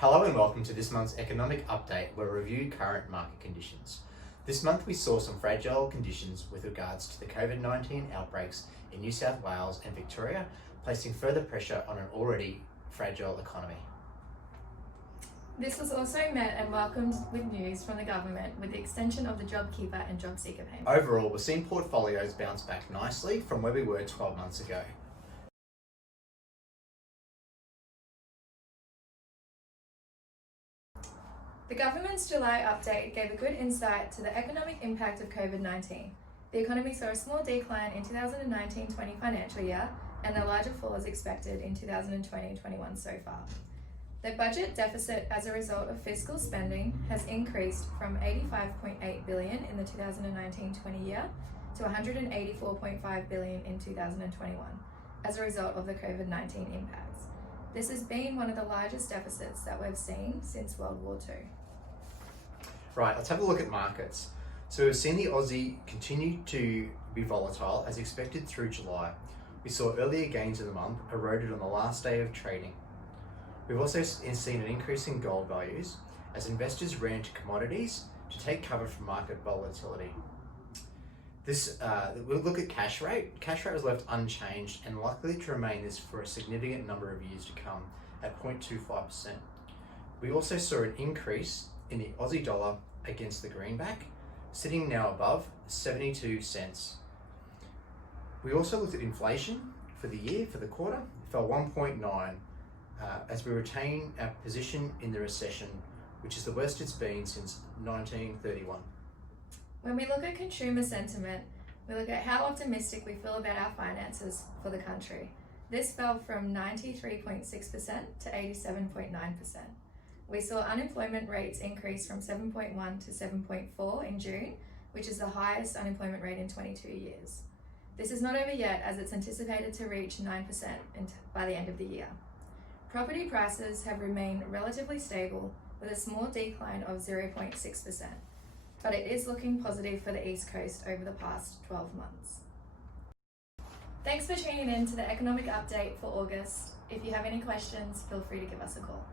Hello and welcome to this month's economic update where we review current market conditions. This month we saw some fragile conditions with regards to the COVID-19 outbreaks in New South Wales and Victoria, placing further pressure on an already fragile economy. This was also met and welcomed with news from the government with the extension of the JobKeeper and JobSeeker payments. Overall, we're seeing portfolios bounce back nicely from where we were 12 months ago. The government's July update gave a good insight to the economic impact of COVID-19. The economy saw a small decline in 2019-20 financial year and a larger fall is expected in 2020-21 so far. The budget deficit as a result of fiscal spending has increased from $85.8 billion in the 2019-20 year to $184.5 billion in 2021 as a result of the COVID-19 impacts. This has been one of the largest deficits that we've seen since World War II. Right, let's have a look at markets. So we've seen the Aussie continue to be volatile as expected through July. We saw earlier gains of the month eroded on the last day of trading. We've also seen an increase in gold values as investors ran to commodities to take cover from market volatility. We'll look at cash rate. Cash rate was left unchanged and likely to remain this for a significant number of years to come at 0.25%. We also saw an increase in the Aussie dollar against the greenback, sitting now above 72 cents. We also looked at inflation for the year, for the quarter, it fell 1.9 as we retain our position in the recession, which is the worst it's been since 1931. When we look at consumer sentiment, we look at how optimistic we feel about our finances for the country. This fell from 93.6% to 87.9%. We saw unemployment rates increase from 7.1 to 7.4 in June, which is the highest unemployment rate in 22 years. This is not over yet as it's anticipated to reach 9% by the end of the year. Property prices have remained relatively stable with a small decline of 0.6%, but it is looking positive for the East Coast over the past 12 months. Thanks for tuning in to the economic update for August. If you have any questions, feel free to give us a call.